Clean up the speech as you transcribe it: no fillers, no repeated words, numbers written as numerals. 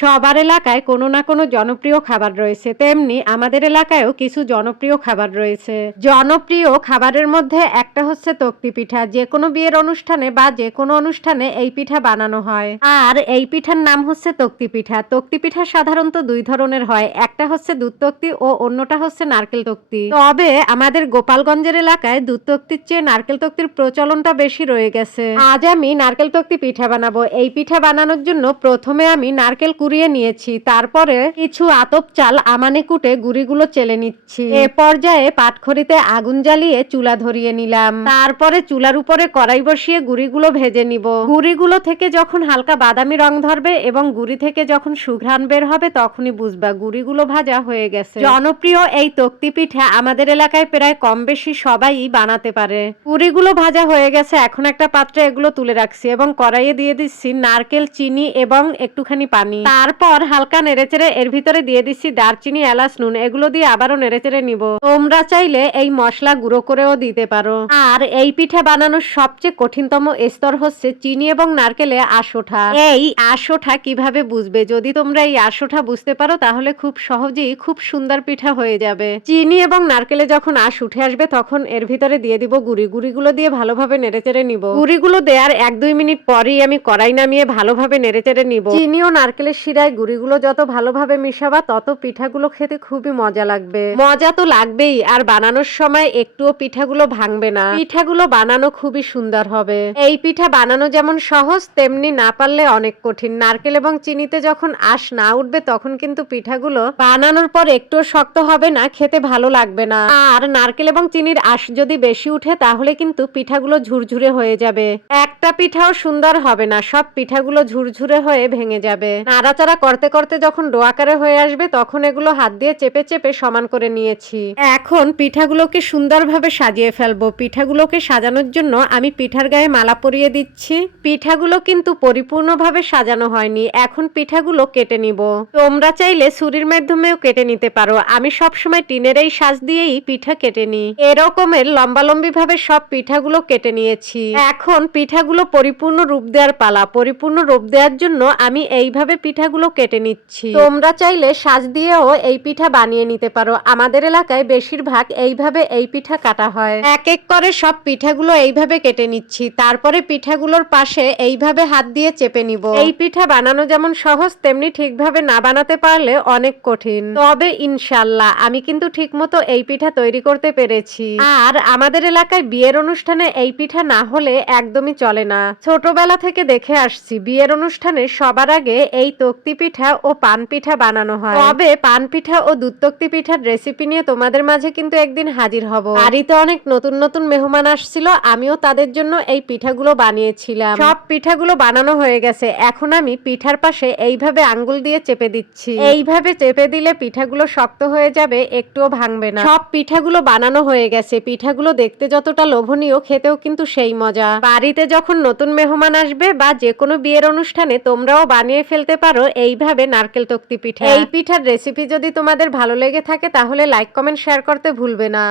সবার এলাকায় কোনো না কোনো জনপ্রিয় খাবার রয়েছে, তেমনি আমাদের এলাকায়ও কিছু জনপ্রিয় খাবার রয়েছে। জনপ্রিয় খাবারের মধ্যে একটা হচ্ছে তক্তি পিঠা। যে কোনো বিয়ের অনুষ্ঠানে বা যে কোনো অনুষ্ঠানে এই পিঠা বানানো হয়, আর এই পিঠার নাম হচ্ছে তক্তি পিঠা। তক্তি পিঠা সাধারণত দুই ধরনের হয়, একটা হচ্ছে দুধ তক্তি ও অন্যটা হচ্ছে নারকেল তক্তি। তবে আমাদের গোপালগঞ্জের এলাকায় দুধ তক্তির চেয়ে নারকেল তক্তির প্রচলনটা বেশি রয়ে গেছে। আজ আমি নারকেল তক্তি পিঠা বানাবো। এই পিঠা বানানোর জন্য প্রথমে আমি নারকেল কুড়িয়ে নিয়েছি, তারপরে কিছু আতপ চাল আমানে কুটে গুঁড়িগুলো চেলে নিচ্ছি। এ পর্যায়ে পাটখড়িতে আগুন জ্বালিয়ে চুলা ধরিয়ে নিলাম, তারপরে চুলার উপরে কড়াই বসিয়ে গুঁড়িগুলো ভেজে নিব। গুঁড়িগুলো থেকে যখন হালকা বাদামি রং ধরবে এবং গুঁড়ি থেকে যখন সুঘ্রাণ বের হবে তখনই বুঝবা গুঁড়িগুলো ভাজা হয়ে গেছে। জনপ্রিয় এই তক্তি পিঠা আমাদের এলাকায় প্রায় কম বেশি সবাই বানাতে পারে। গুঁড়িগুলো ভাজা হয়ে গেছে, এখন একটা পাত্রে এগুলো তুলে রাখছি এবং কড়াইয়ে দিয়ে দিচ্ছি নারকেল, চিনি এবং একটুখানি পানি। তারপর হালকা নেড়েচেড়ে এর ভিতরে দিয়ে দিচ্ছি দারচিনি, এলাচ, নুন। এগুলো দিয়ে আবারও নেড়েচেড়ে নিব। তোমরা চাইলে এই মশলা গুঁড়ো করেও দিতে পারো। আর এই পিঠা বানানোর সবচেয়ে কঠিনতম স্তর হচ্ছে চিনি এবং নারকেলে আঁশ ওঠা। এই আঁশ ওঠা কিভাবে বুঝবে? যদি তোমরা এই আঁশ ওঠা বুঝতে পারো তাহলে খুব সহজেই খুব সুন্দর পিঠা হয়ে যাবে। চিনি এবং নারকেলে যখন আঁশ উঠে আসবে তখন এর ভিতরে দিয়ে দিব গুঁড়ি। গুঁড়িগুলো দিয়ে ভালোভাবে নেড়েচেড়ে নিব। গুঁড়িগুলো দেওয়ার 1-2 মিনিট পরেই আমি কড়াই নামিয়ে ভালোভাবে নেড়েচেড়ে নিব। চিনি ও নারকেলের শিরায় গুঁড়িগুলো যত ভালোভাবে মিশাবা তত পিঠাগুলো খেতে খুবই মজা লাগবে। মজা তো লাগবেই, আর বানানোর সময় একটুও পিঠাগুলো ভাঙবে না। পিঠাগুলো বানানো খুবই সুন্দর হবে। এই পিঠা বানানো যেমন সহজ, তেমনি না পারলে অনেক কঠিন। নারকেল এবং চিনিতে যখন আঁশ না উঠবে তখন কিন্তু পিঠাগুলো বানানোর পর একটুও শক্ত হবে না, খেতে ভালো লাগবে না। আর নারকেল এবং চিনির আঁশ যদি বেশি উঠে তাহলে কিন্তু পিঠাগুলো ঝুরঝুরে হয়ে যাবে। একটা পিঠাও সুন্দর হবে না, সব পিঠাগুলো ঝুরঝুরে হয়ে ভেঙে যাবে। নাড়াচাড়া করতে করতে যখন ডো আকারে হয়ে আসবে তখন এগুলো হাত দিয়ে চেপে চেপে সমান করে নিয়েছি। এখন পিঠাগুলোকে সুন্দরভাবে সাজিয়ে ফেলবো। পিঠাগুলোকে সাজানোর জন্য আমি পিঠার গায়ে মালা পরিয়ে দিচ্ছি। পিঠাগুলো কিন্তু পরিপূর্ণভাবে সাজানো হয়নি। এখন পিঠাগুলো কেটে নিব। তোমরা চাইলে ছুরির মাধ্যমেও কেটে নিতে পারো। আমি সবসময় টিনের এই সাজ দিয়েই পিঠা কেটে নিই। এরকমের লম্বালম্বি ভাবে সব পিঠাগুলো কেটে নিয়েছি। এখন পিঠাগুলো পরিপূর্ণ রূপ দেওয়ার পালা। পরিপূর্ণ রূপ দেওয়ার জন্য আমি এইভাবে পিঠাগুলো কেটে নিচ্ছি। তোমরা চাইলে সাজ দিয়েও এই পিঠা বানিয়ে নিতে পারো। আমাদের এলাকায় বেশিরভাগ এইভাবে এই পিঠা কাটা হয়। এক এক করে সব পিঠাগুলো এইভাবে কেটে নিচ্ছি। তারপরে পিঠাগুলোর পাশে এইভাবে হাত দিয়ে চেপে নিব। এই পিঠা বানানো যেমন সহজ, তেমনি ঠিকভাবে না বানাতে পারলে অনেক কঠিন। তবে ইনশাল্লাহ আমি কিন্তু ঠিকমতো এই পিঠা তৈরি করতে পেরেছি। আর আমাদের এলাকায় বিয়ের অনুষ্ঠানে এই পিঠা না হলে একদমই চলে না। ছোটবেলা থেকে দেখে আসছি বিয়ের অনুষ্ঠানে সবার আগে এই তক্তি পিঠা ও পান পিঠা বানানো হয়। তবে পান পিঠা ও দুধ তক্তি পিঠার রেসিপি নিয়ে তোমাদের মাঝে কিন্তু একদিন হাজির হব। বাড়িতে অনেক নতুন নতুন মেহমান আসছিল, আমিও তাদের জন্য এই পিঠাগুলো বানিয়েছিলাম। সব পিঠাগুলো বানানো হয়ে গেছে। এখন আমি পিঠার পাশে এইভাবে আঙ্গুল দিয়ে চেপে দিচ্ছি। এইভাবে চেপে দিলে পিঠাগুলো শক্ত হয়ে যাবে, একটুও ভাঙবে না। সব পিঠাগুলো বানানো হয়ে গেছে। পিঠাগুলো দেখতে যতটা লোভনীয়, খেতেও কিন্তু সেই মজা। বাড়িতে যখন নতুন মেহমান আসবে বা যে কোনো বিয়ের অনুষ্ঠানে তোমরাও বানিয়ে ফেলতে পারো এইভাবে নারকেল তক্তি পিঠা। এই পিঠার রেসিপি যদি তোমাদের ভালো লেগে থাকে তাহলে লাইক, কমেন্ট, শেয়ার করতে ভুলবে না।